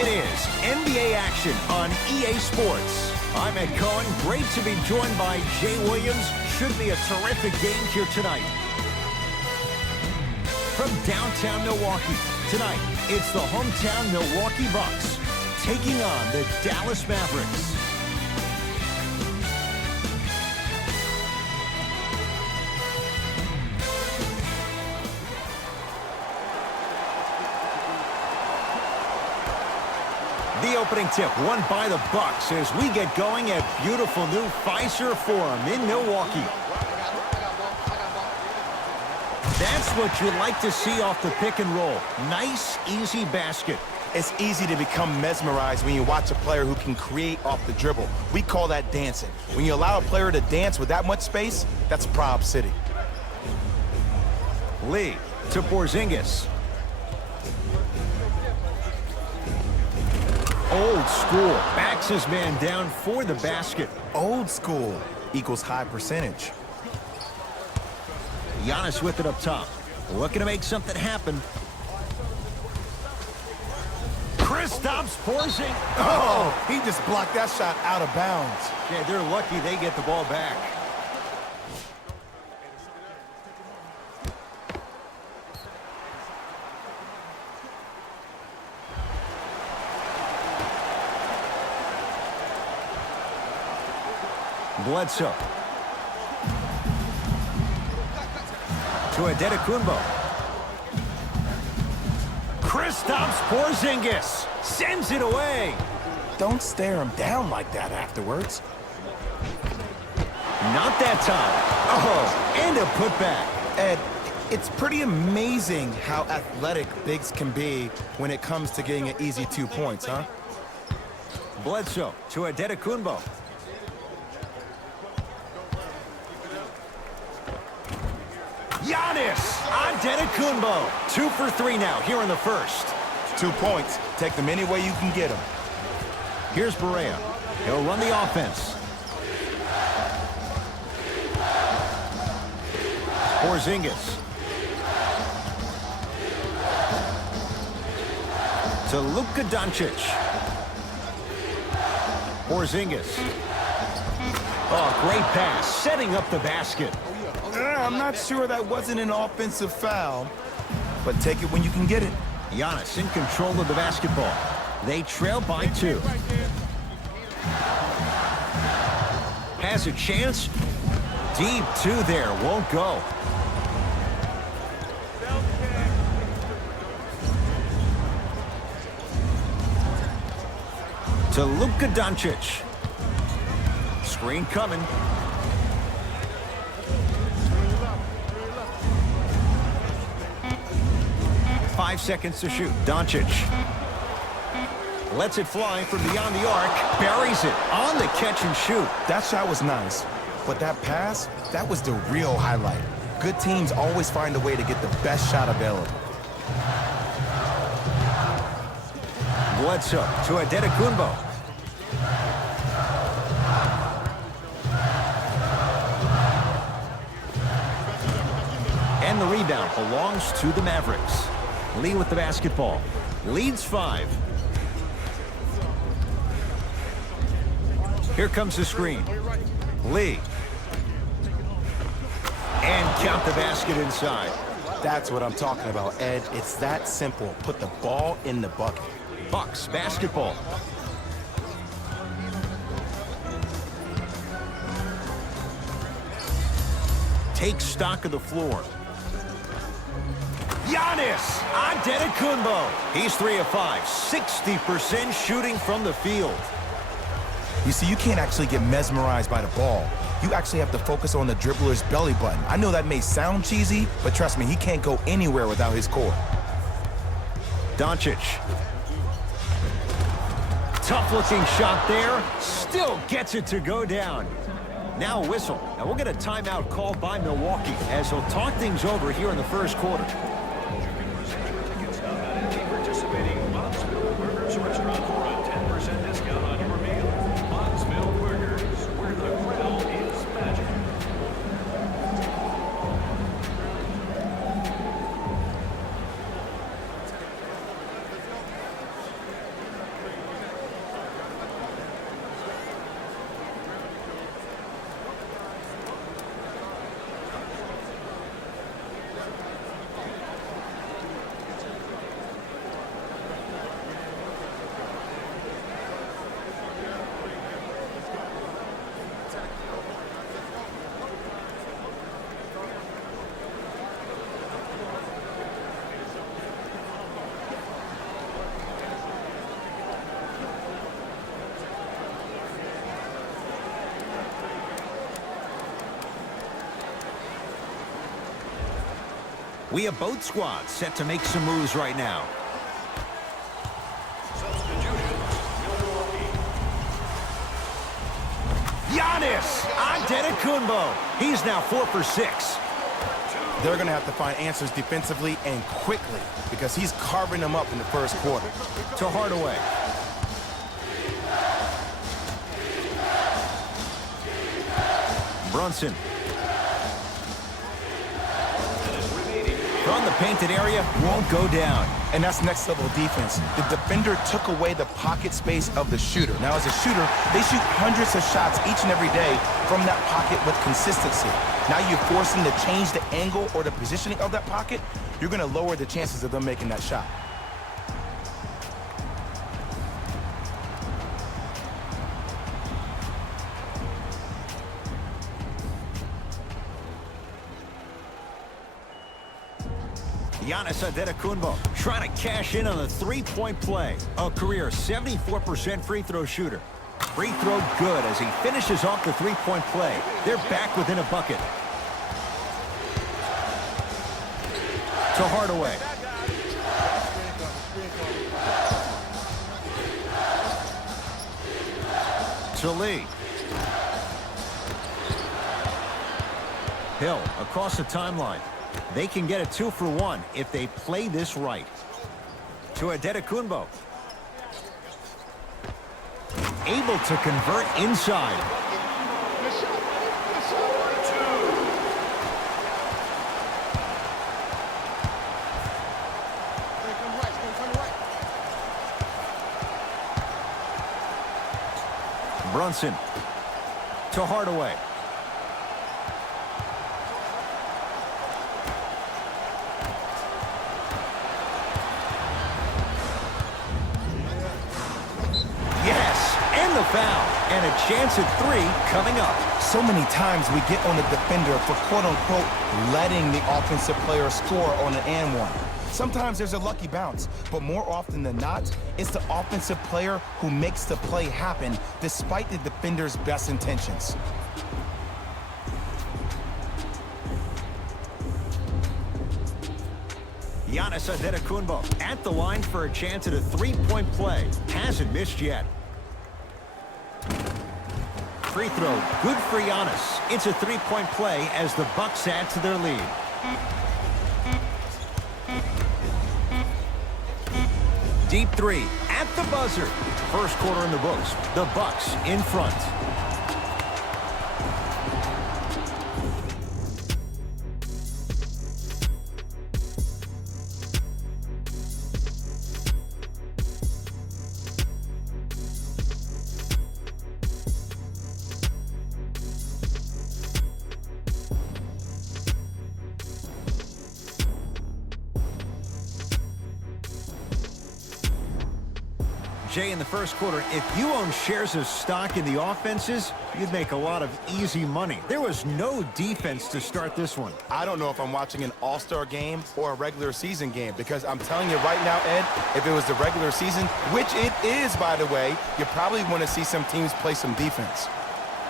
It is NBA action on EA Sports. I'm Ed Cohen. Great to be joined by Jay Williams. Should be a terrific game here tonight. From downtown Milwaukee, tonight it's the hometown Milwaukee Bucks taking on the Dallas Mavericks. The opening tip won by the Bucks as we get going at beautiful new Fiserv Forum in Milwaukee. That's what you like to see off the pick and roll. Nice, easy basket. It's easy to become mesmerized when you watch a player who can create off the dribble. We call that dancing. When you allow a player to dance with that much space, that's Prob City. Lee to Porzingis. Old school. Backs his man down for the basket. Old school equals high percentage. Giannis with it up top. Looking to make something happen. Kristaps Porzingis. Oh, he just blocked that shot out of bounds. Yeah, they're lucky they get the ball back. Bledsoe. To Antetokounmpo. Kristaps Porzingis sends it away. Don't stare him down like that afterwards. Not that time. Oh, and a putback. Ed, it's pretty amazing how athletic bigs can be when it comes to getting an easy 2 points, huh? Bledsoe to Antetokounmpo. Giannis Antetokounmpo. 2 for 3 now here in the first. 2 points. Take them any way you can get them. Here's Barea. He'll run the offense. Porzingis. To Luka Doncic. Porzingis. Oh, great pass. Setting up the basket. I'm not sure that wasn't an offensive foul, but take it when you can get it. Giannis in control of the basketball. They trail by 2. Has a chance. Deep 2 there. Won't go. To Luka Doncic. Screen coming. Five seconds to shoot. Doncic lets it fly from beyond the arc. Buries it on the catch and shoot. That shot was nice, but that pass, that was the real highlight. Good teams always find a way to get the best shot available. Bledsoe to Antetokounmpo. And the rebound belongs to the Mavericks. Lee with the basketball. Leads 5. Here comes the screen. Lee. And count the basket inside. That's what I'm talking about, Ed. It's that simple. Put the ball in the bucket. Bucks basketball. Take stock of the floor. Giannis Antetokounmpo. He's 3 of 5. 60% shooting from the field. You see, you can't actually get mesmerized by the ball. You actually have to focus on the dribbler's belly button. I know that may sound cheesy, but trust me, he can't go anywhere without his core. Doncic. Tough-looking shot there. Still gets it to go down. Now a whistle. Now we'll get a timeout called by Milwaukee as he'll talk things over here in the first quarter. We have both squads set to make some moves right now. Giannis Antetokounmpo. He's now 4 for 6. They're going to have to find answers defensively and quickly because he's carving them up in the first quarter. To Hardaway. Brunson. From the painted area, won't go down. And that's next level defense. The defender took away the pocket space of the shooter. Now as a shooter, they shoot hundreds of shots each and every day from that pocket with consistency. Now you force them to change the angle or the positioning of that pocket, you're going to lower the chances of them making that shot. Giannis Antetokounmpo trying to cash in on the three-point play. A career 74% free throw shooter. Free throw good as he finishes off the three-point play. They're back within a bucket. To Hardaway. To Lee. Hill across the timeline. They can get a 2 for 1 if they play this right. To Antetokounmpo. Able to convert inside. Brunson. To Hardaway. The foul, and a chance at 3 coming up. So many times we get on the defender for quote-unquote letting the offensive player score on an and one. Sometimes there's a lucky bounce, but more often than not, it's the offensive player who makes the play happen despite the defender's best intentions. Giannis Antetokounmpo at the line for a chance at a three-point play. Hasn't missed yet. Free throw, good for Giannis. It's a three-point play as the Bucks add to their lead. Deep three at the buzzer. First quarter in the books. The Bucks in front. Jay, in the first quarter, if you own shares of stock in the offenses, you'd make a lot of easy money. There was no defense to start this one. I don't know if I'm watching an all-star game or a regular season game because I'm telling you right now, Ed, if it was the regular season, which it is, by the way, you probably want to see some teams play some defense.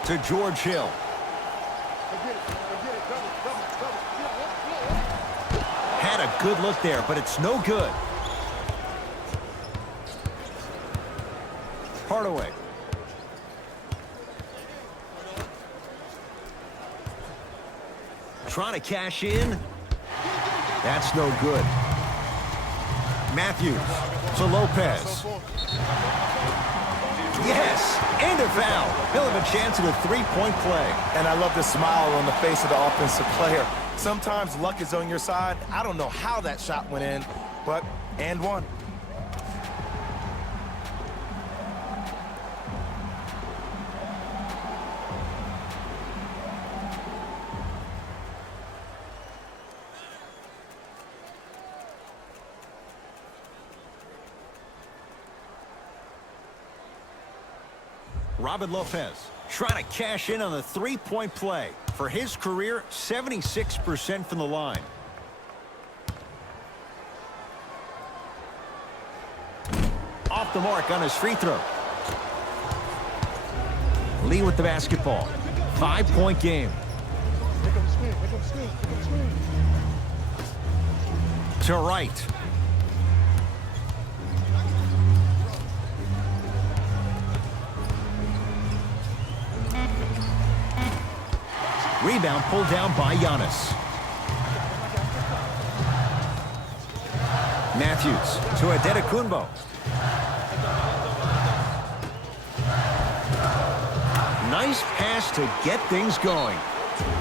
To George Hill. Had a good look there, but it's no good. Hardaway. Trying to cash in. That's no good. Matthews to Lopez. Yes, and a foul. He'll have a chance at a three-point play. And I love the smile on the face of the offensive player. Sometimes luck is on your side. I don't know how that shot went in, but and one. Robin Lopez trying to cash in on the three-point play. For his career, 76% from the line. Off the mark on his free throw. Lee with the basketball. 5-point game. To right. Rebound pulled down by Giannis. Matthews to Antetokounmpo. Nice pass to get things going.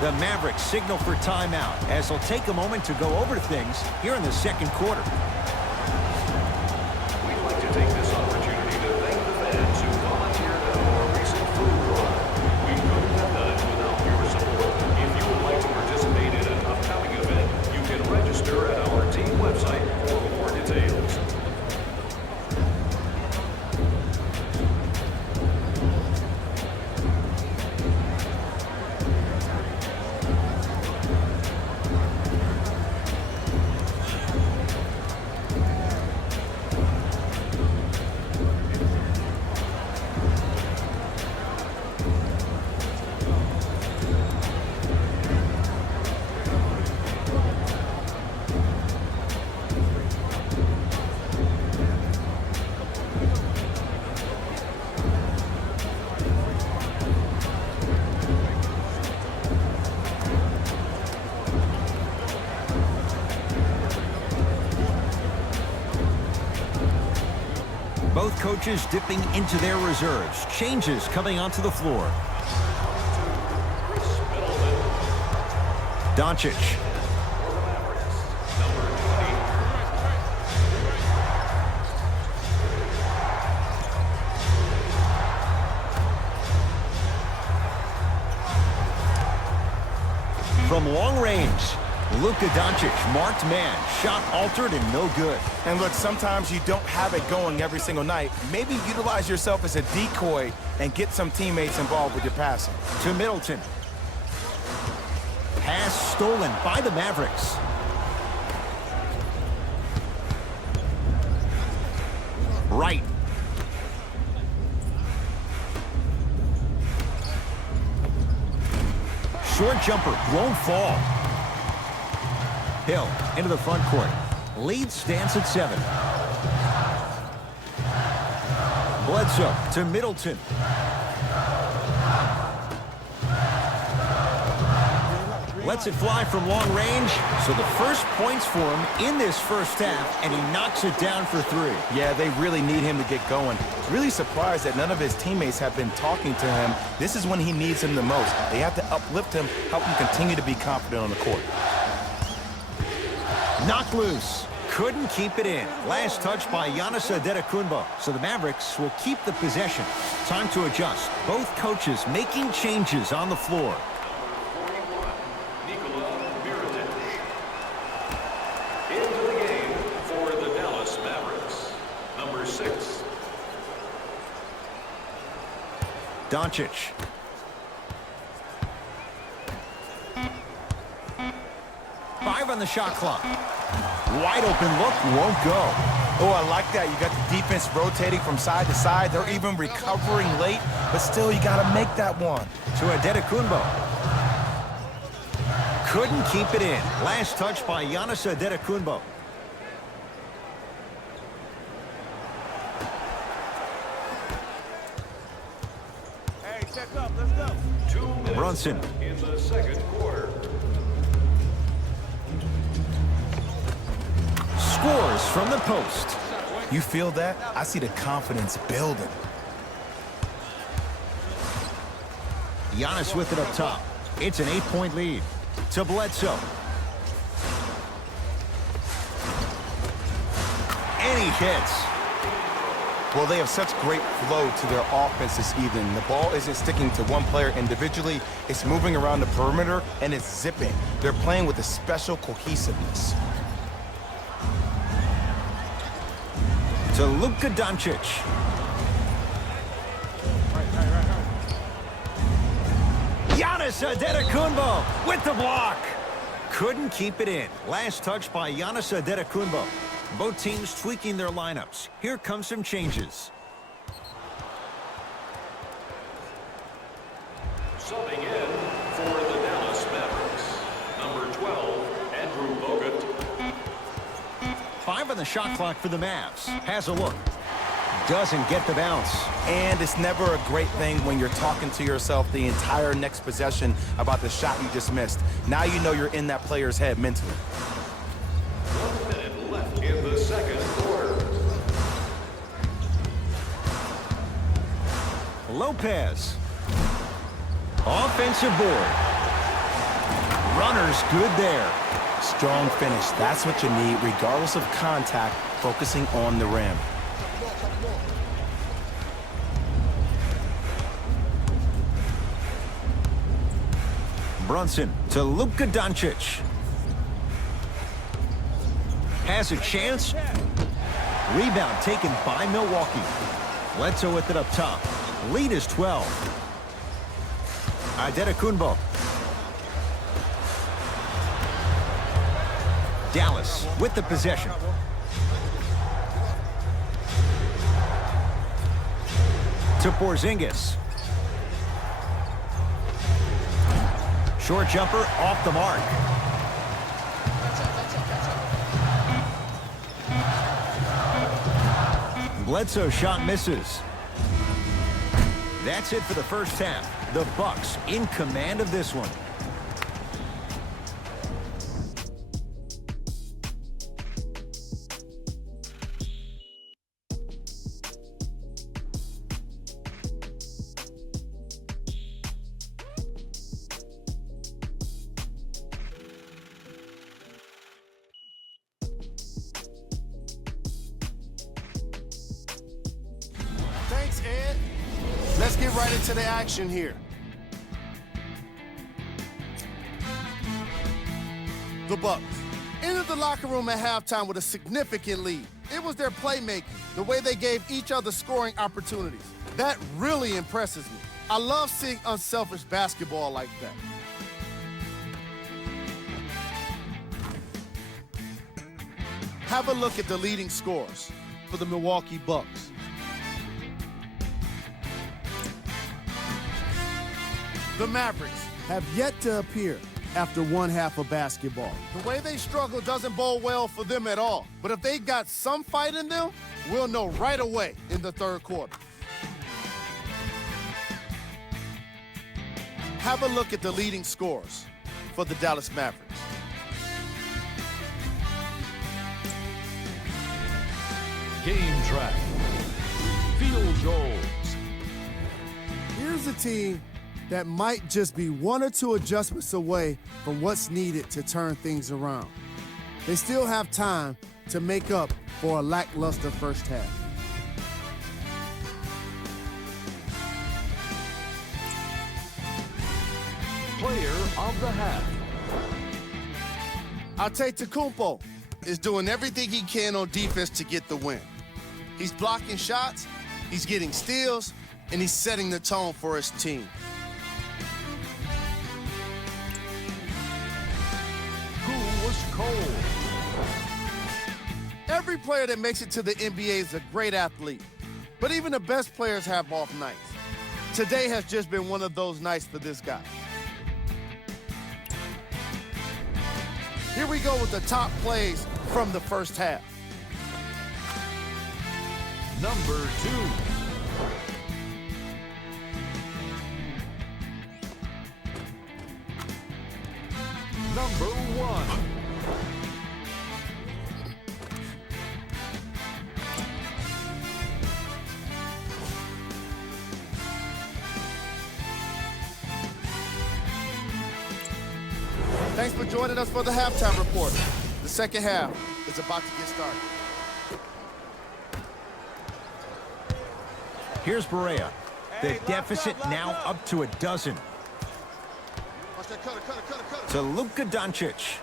The Mavericks signal for timeout as they'll take a moment to go over things here in the second quarter. We'd like to take this opportunity to thank the fans who volunteered at our recent food drive. We couldn't have done it without your support. If you would like to participate in an upcoming event, you can register at our team website for more details. Both coaches dipping into their reserves. Changes coming onto the floor. Doncic. From long range, Luka Doncic, marked man, shot altered and no good. And look, sometimes you don't have it going every single night. Maybe utilize yourself as a decoy and get some teammates involved with your passing. To Middleton. Pass stolen by the Mavericks. Right. Short jumper won't fall. Hill into the front court. Lead stands at 7. Bledsoe to Middleton. Lets it fly from long range. So the first points for him in this first half, and he knocks it down for 3. Yeah, they really need him to get going. Really surprised that none of his teammates have been talking to him. This is when he needs him the most. They have to uplift him, help him continue to be confident on the court. Knocked loose. Couldn't keep it in. Last touch by Giannis Antetokounmpo. So the Mavericks will keep the possession. Time to adjust. Both coaches making changes on the floor. Into the game for the Dallas Mavericks. Number 6. Doncic. Five on the shot clock. Wide open look, won't go. Oh, I like that. You got the defense rotating from side to side. They're even recovering late, but still, you got to make that one. To Antetokounmpo. Couldn't keep it in. Last touch by Giannis Antetokounmpo. Hey, check up. Let's go. 2 minutes Brunson. in the second quarter. Scores from the post. You feel that? I see the confidence building. Giannis with it up top. It's an 8-point lead. To Bledsoe. And he hits. Well, they have such great flow to their offense this evening. The ball isn't sticking to one player individually. It's moving around the perimeter, and it's zipping. They're playing with a special cohesiveness. To Luka Doncic. Giannis Antetokounmpo with the block. Couldn't keep it in. Last touch by Giannis Antetokounmpo. Both teams tweaking their lineups. Here come some changes. Subbing in for the Dallas Mavericks. Number 12, Andrew Bogut. 5 on the shot clock for the Mavs. Has a look. Doesn't get the bounce. And it's never a great thing when you're talking to yourself the entire next possession about the shot you just missed. Now you know you're in that player's head mentally. 1 minute left in the second quarter. Lopez. Offensive board. Runner's good there. Strong finish. That's what you need, regardless of contact, focusing on the rim. Brunson to Luka Doncic. Has a chance. Rebound taken by Milwaukee. Bledsoe with it up top. Lead is 12. Antetokounmpo. Dallas with the possession. To Porzingis. Short jumper off the mark. Bledsoe shot misses. That's it for the first half. The Bucks in command of this one. Thanks, Ed. Let's get right into the action here. The Bucks entered the locker room at halftime with a significant lead. It was their playmaking, the way they gave each other scoring opportunities. That really impresses me. I love seeing unselfish basketball like that. Have a look at the leading scorers for the Milwaukee Bucks. The Mavericks have yet to appear after one half of basketball. The way they struggle doesn't bode well for them at all. But if they got some fight in them, we'll know right away in the third quarter. Have a look at the leading scorers for the Dallas Mavericks. Game track. Field goals. Here's a team that might just be 1 or 2 adjustments away from what's needed to turn things around. They still have time to make up for a lackluster first half. Player of the half. Antetokounmpo is doing everything he can on defense to get the win. He's blocking shots, he's getting steals, and he's setting the tone for his team. Who was cold? Every player that makes it to the NBA is a great athlete, but even the best players have off nights. Today has just been one of those nights for this guy. Here we go with the top plays from the first half. Number 2. Number 1. Thanks for joining us for the halftime report. The second half is about to get started. Here's Barea. The deficit now up to a dozen. To Luka Doncic.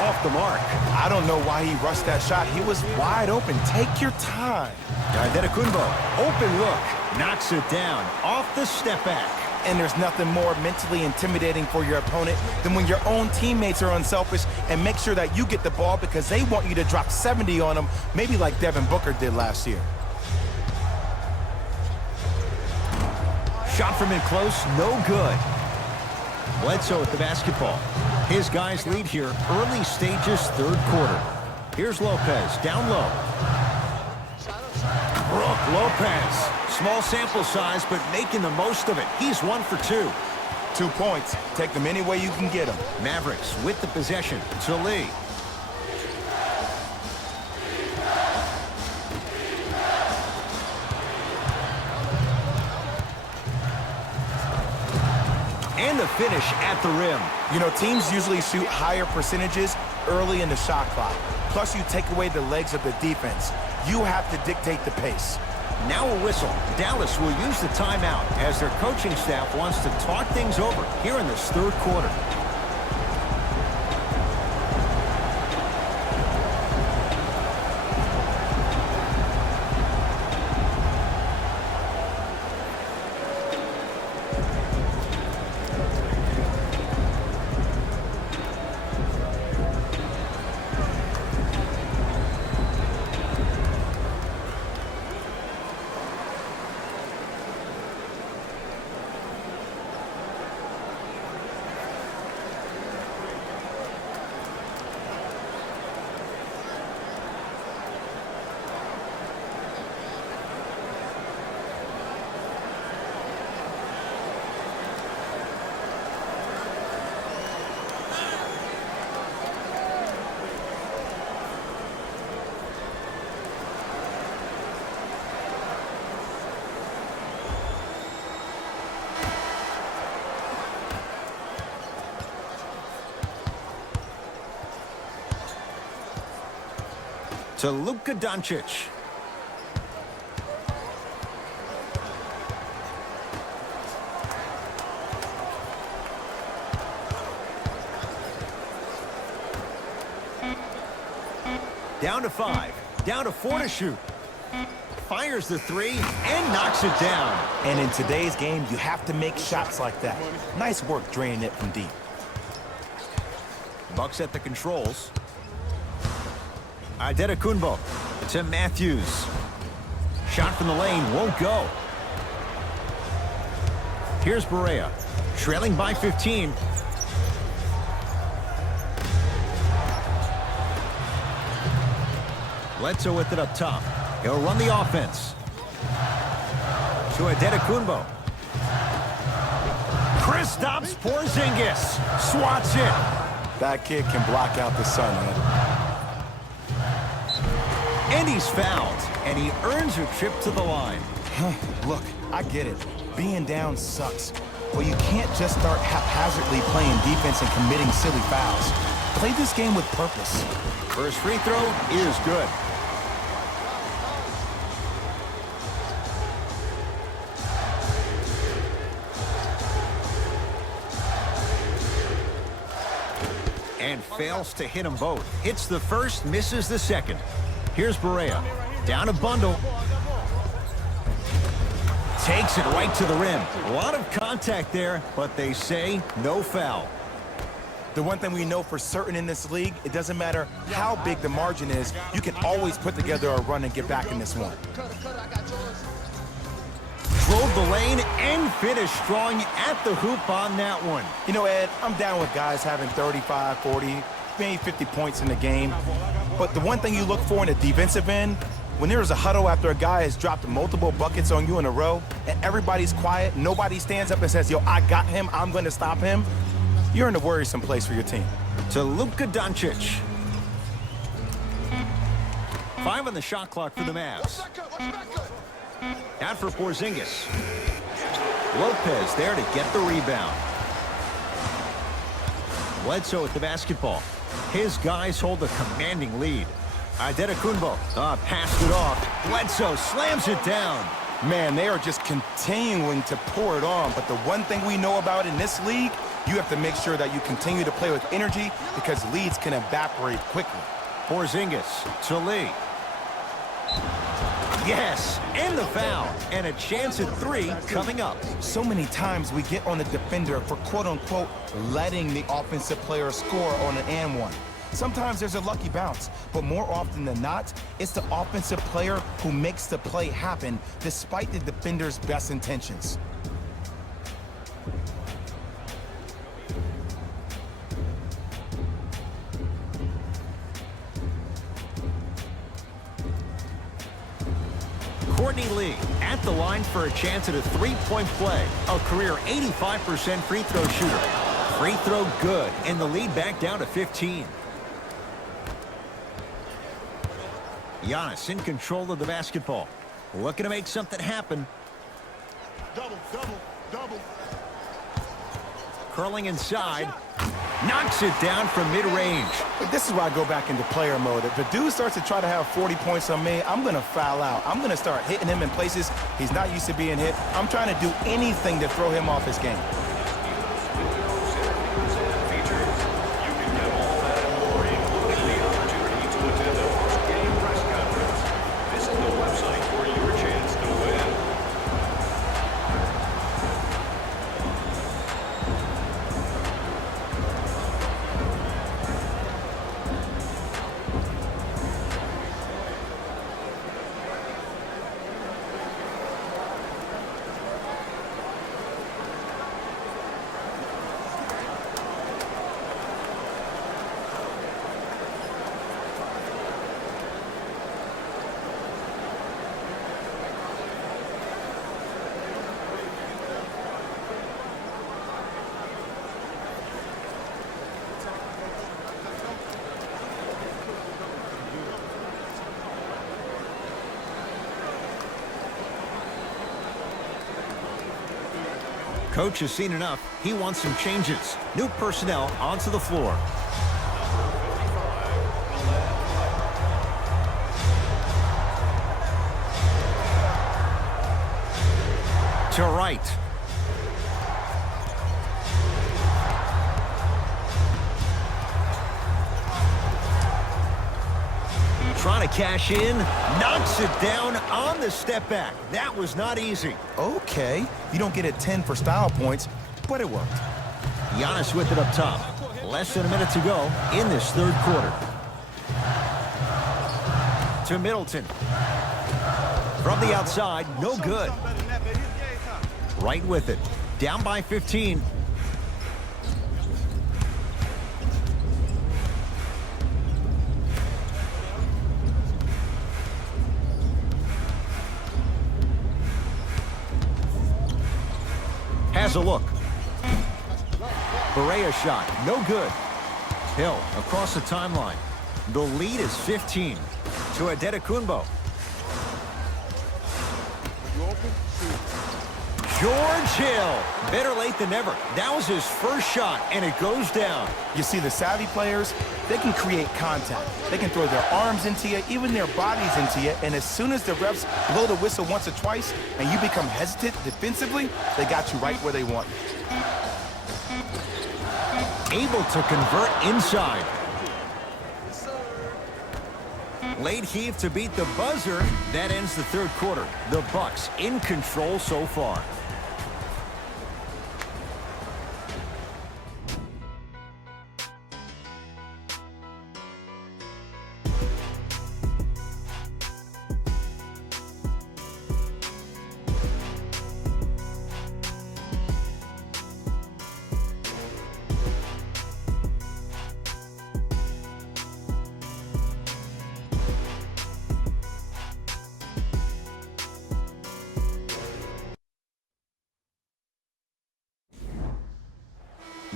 Off the mark. I don't know why he rushed that shot. He was wide open. Take your time. Antetokounmpo, open look. Knocks it down. Off the step back. And there's nothing more mentally intimidating for your opponent than when your own teammates are unselfish and make sure that you get the ball because they want you to drop 70 on them, maybe like Devin Booker did last year. Shot from in close, no good. Bledsoe with the basketball. His guys lead here, early stages, third quarter. Here's Lopez, down low. Brook Lopez. Small sample size, but making the most of it. He's 1 for 2. 2 points. Take them any way you can get them. Mavericks with the possession to Lee. And the finish at the rim. You know, teams usually shoot higher percentages early in the shot clock. Plus, you take away the legs of the defense. You have to dictate the pace. Now a whistle. Dallas will use the timeout as their coaching staff wants to talk things over here in this third quarter. To Luka Doncic. Down to 5. Down to 4 to shoot. Fires the 3 and knocks it down. And in today's game, you have to make shots like that. Nice work draining it from deep. Bucks at the controls. Antetokounmpo to Matthews. Shot from the lane won't go. Here's Barea, trailing by 15. Bledsoe with it up top. He'll run the offense. To Antetokounmpo. Kristaps Porzingis swats it. That kid can block out the sun, man. And he's fouled, and he earns a trip to the line. Look, I get it. Being down sucks. But you can't just start haphazardly playing defense and committing silly fouls. Play this game with purpose. First free throw is good. And fails to hit them both. Hits the first, misses the second. Here's Barea. Down a bundle. Takes it right to the rim. A lot of contact there, but they say no foul. The one thing we know for certain in this league, it doesn't matter how big the margin is, you can always put together a run and get back in this one. Drove the lane and finished strong at the hoop on that one. You know, Ed, I'm down with guys having 35, 40, maybe 50 points in the game. But the one thing you look for in a defensive end, when there's a huddle after a guy has dropped multiple buckets on you in a row, and everybody's quiet, nobody stands up and says, yo, I got him, I'm going to stop him, you're in a worrisome place for your team. To Luka Doncic. 5 on the shot clock for the Mavs. Out for Porzingis. Lopez there to get the rebound. Bledsoe with the basketball. His guys hold a commanding lead. Antetokounmpo passed it off. Bledsoe slams it down. Man, they are just continuing to pour it on. But the one thing we know about in this league, you have to make sure that you continue to play with energy because leads can evaporate quickly. Porzingis to Lee. Yes, and the foul. And a chance at 3 coming up. So many times we get on the defender for quote-unquote letting the offensive player score on an and one. Sometimes there's a lucky bounce, but more often than not, it's the offensive player who makes the play happen despite the defender's best intentions. Courtney Lee at the line for a chance at a three-point play. A career 85% free throw shooter. Free throw good, and the lead back down to 15. Giannis in control of the basketball. Looking to make something happen. Double, double, double. Curling inside. Knocks it down from mid-range. This is why I go back into player mode. If the dude starts to try to have 40 points on me, I'm going to foul out. I'm going to start hitting him in places he's not used to being hit. I'm trying to do anything to throw him off his game. Coach has seen enough. He wants some changes. New personnel onto the floor. To right. Trying to cash in, knocks it down on the step back. That was not easy. Okay, you don't get a 10 for style points, but it worked. Giannis with it up top. Less than a minute to go in this third quarter. To Middleton. From the outside, no good. Right with it. Down by 15. Has a look. Barea shot, no good. Hill across the timeline. The lead is 15 to Adetokunbo. George Hill, better late than never. That was his first shot, and it goes down. You see, the savvy players, they can create contact. They can throw their arms into you, even their bodies into you, and as soon as the refs blow the whistle once or twice and you become hesitant defensively, they got you right where they want you. Able to convert inside. Late heave to beat the buzzer. That ends the third quarter. The Bucks in control so far.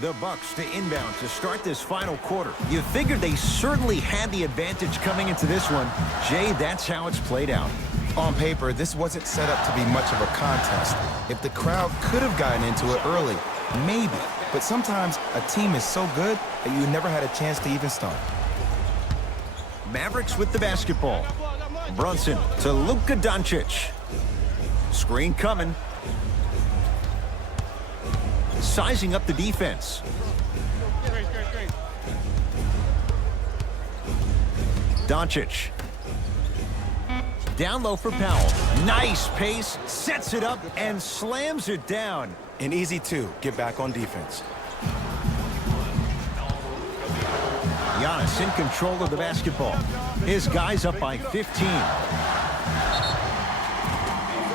The Bucks to inbound to start this final quarter. You figured they certainly had the advantage coming into this one. Jay, that's how it's played out. On paper, this wasn't set up to be much of a contest. If the crowd could have gotten into it early, maybe. But sometimes a team is so good that you never had a chance to even start. Mavericks with the basketball. Brunson to Luka Doncic. Screen coming. Sizing up the defense. Doncic. Down low for Powell. Nice pace, sets it up, and slams it down. An easy two, get back on defense. Giannis in control of the basketball. His guy's up by 15.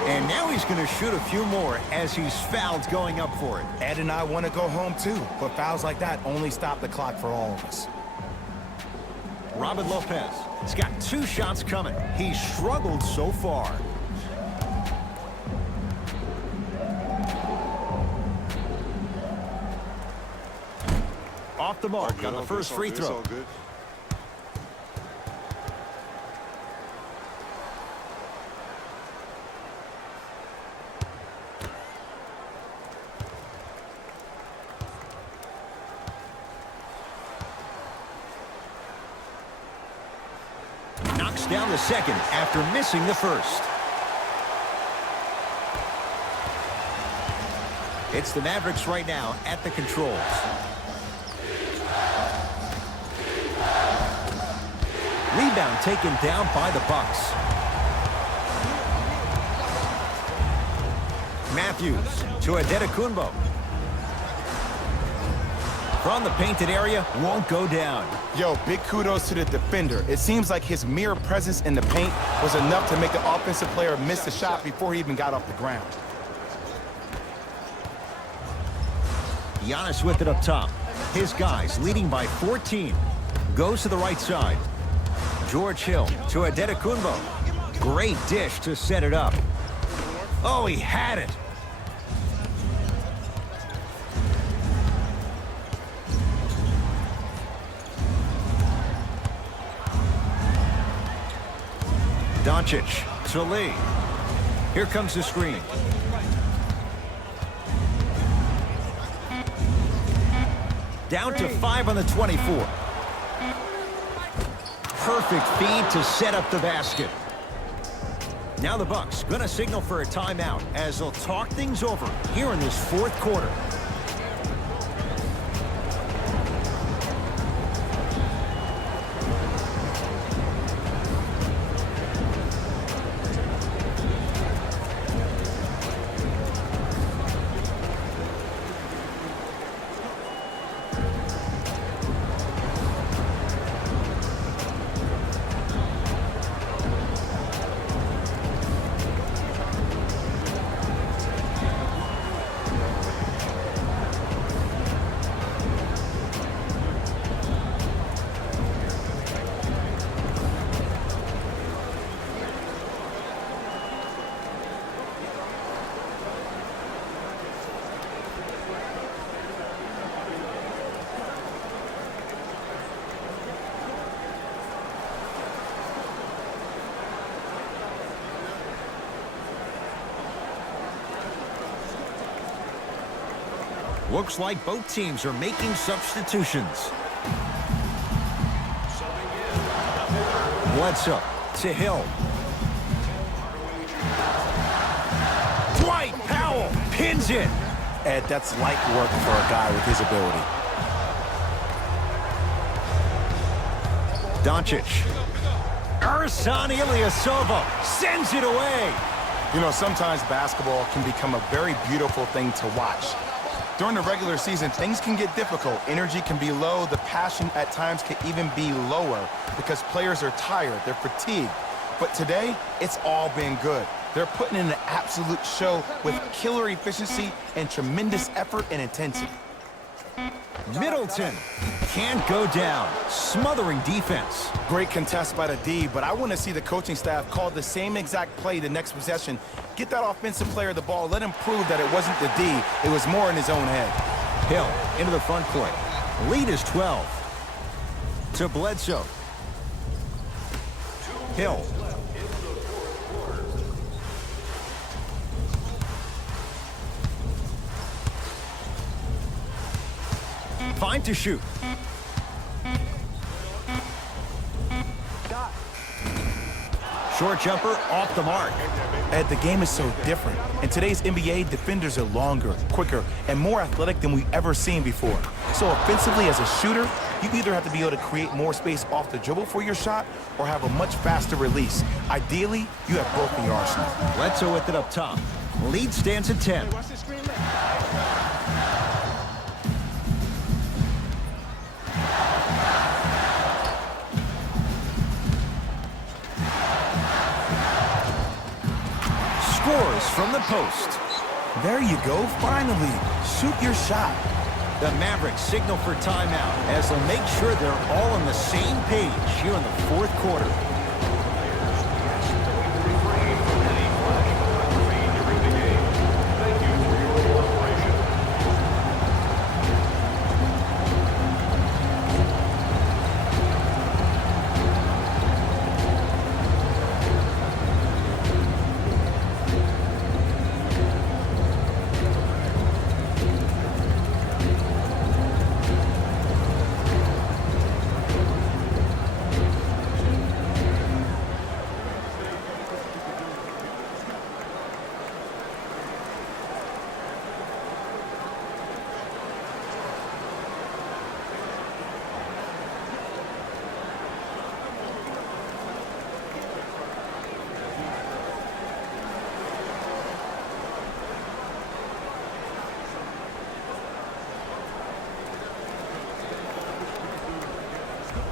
And now he's going to shoot a few more as he's fouled going up for it. Ed and I want to go home too, but fouls like that only stop the clock for all of us. Robin Lopez has got 2 shots coming. He's struggled so far. off the mark on the first free throw. Knocks down the second after missing the first. It's the Mavericks right now at the controls. Rebound taken down by the Bucks. Matthews to Adetokunbo. From the painted area, won't go down. Yo, big kudos to the defender. It seems like his mere presence in the paint was enough to make the offensive player miss the shot before he even got off the ground. Giannis with it up top. His guys leading by 14. Goes to the right side. George Hill to Adetokunbo. Great dish to set it up. Oh, he had it. Doncic to Lee. Here comes the screen. Down to 5 on the 24. Perfect feed to set up the basket. Now the Bucks gonna signal for a timeout as they'll talk things over here in this fourth quarter. Looks like both teams are making substitutions. Bledsoe to Hill. Dwight Powell pins it. Ed, that's light work for a guy with his ability. Doncic. Ersan Ilyasova sends it away. You know, sometimes basketball can become a very beautiful thing to watch. During the regular season, things can get difficult. Energy can be low. The passion at times can even be lower because players are tired. They're fatigued. But today, it's all been good. They're putting in an absolute show with killer efficiency and tremendous effort and intensity. Middleton can't go down. Smothering defense. Great contest by the D, but I want to see the coaching staff call the same exact play the next possession. Get that offensive player the ball. Let him prove that it wasn't the D. It was more in his own head. Hill into the front court. Lead is 12. To Bledsoe. Hill. Fine to shoot. Short jumper off the mark. Ed, the game is so different. In today's NBA, defenders are longer, quicker, and more athletic than we've ever seen before. So offensively, as a shooter, you either have to be able to create more space off the dribble for your shot or have a much faster release. Ideally, you have both in your arsenal. Bledsoe with it up top. Lead stands at 10. Scores from the post. There you go, finally. Shoot your shot. The Mavericks signal for timeout as they'll make sure they're all on the same page here in the fourth quarter.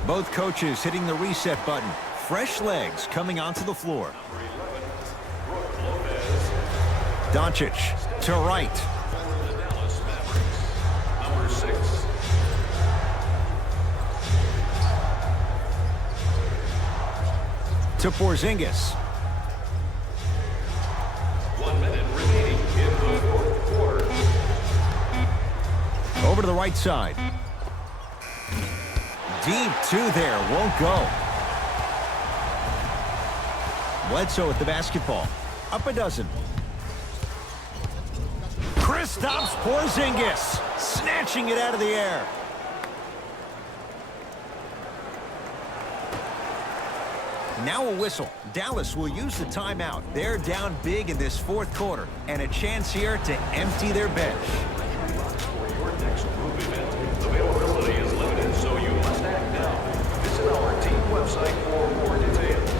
Both coaches hitting the reset button. Fresh legs coming onto the floor. Doncic to right. The Dallas Mavericks, number 6. To Porzingis. 1 minute remaining in the fourth quarter. Over to the right side. Deep two there. Won't go. Bledsoe with the basketball. Up a dozen. Kristaps Porzingis snatching it out of the air. Now a whistle. Dallas will use the timeout. They're down big in this fourth quarter, and a chance here to empty their bench. For your next group event, availability is limited, so you must act now. Visit our team website for more details.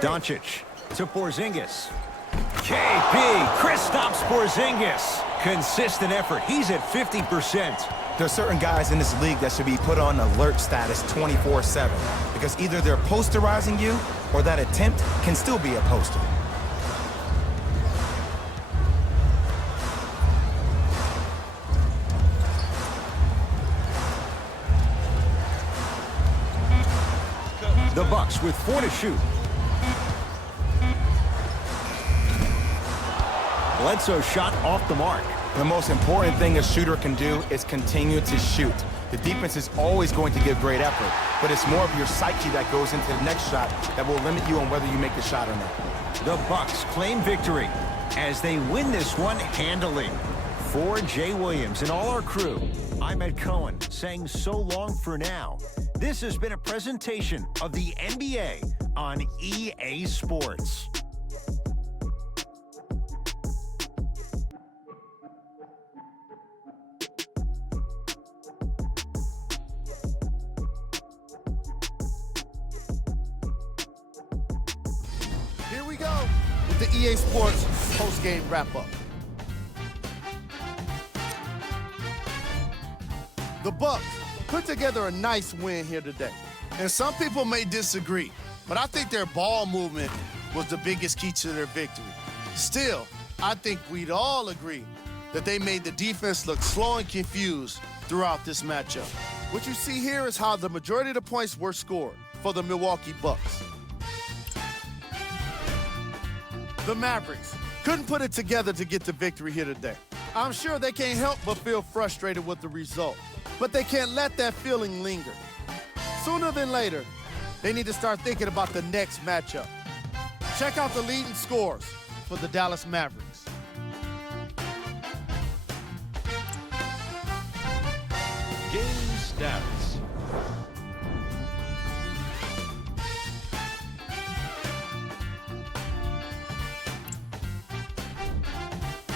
Doncic to Porzingis. KP, Kristaps Porzingis. Consistent effort. He's at 50%. There are certain guys in this league that should be put on alert status 24/7 because either they're posterizing you or that attempt can still be a poster. The Bucks with 4 to shoot. Bledsoe shot off the mark. The most important thing a shooter can do is continue to shoot. The defense is always going to give great effort, but it's more of your psyche that goes into the next shot that will limit you on whether you make the shot or not. The Bucks claim victory as they win this one handily. For Jay Williams and all our crew, I'm Ed Cohen saying so long for now. This has been a presentation of the NBA on EA Sports. Here we go with the EA Sports post-game wrap-up. The Bucks put together a nice win here today. And some people may disagree, but I think their ball movement was the biggest key to their victory. Still, I think we'd all agree that they made the defense look slow and confused throughout this matchup. What you see here is how the majority of the points were scored for the Milwaukee Bucks. The Mavericks couldn't put it together to get the victory here today. I'm sure they can't help but feel frustrated with the result, but they can't let that feeling linger. Sooner than later, they need to start thinking about the next matchup. Check out the leading scores for the Dallas Mavericks. Game stats.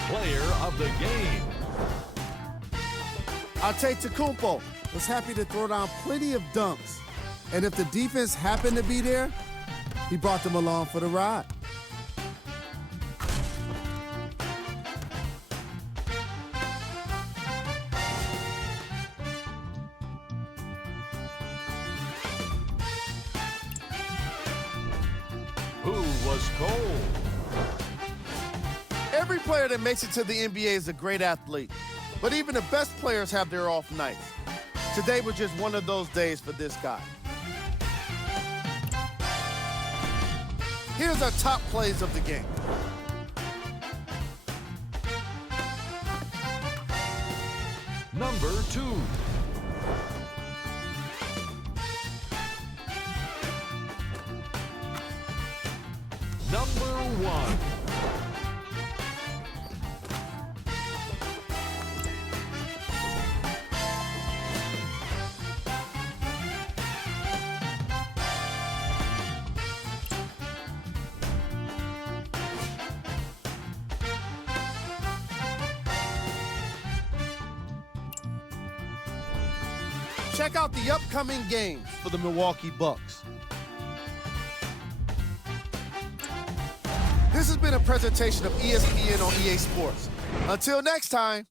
Player of the game. Antetokounmpo was happy to throw down plenty of dunks. And if the defense happened to be there, he brought them along for the ride. Who was cold? Every player that makes it to the NBA is a great athlete. But even the best players have their off nights. Today was just one of those days for this guy. Here's our top plays of the game. Number 2. Number 1. Check out the upcoming games for the Milwaukee Bucks. This has been a presentation of ESPN on EA Sports. Until next time.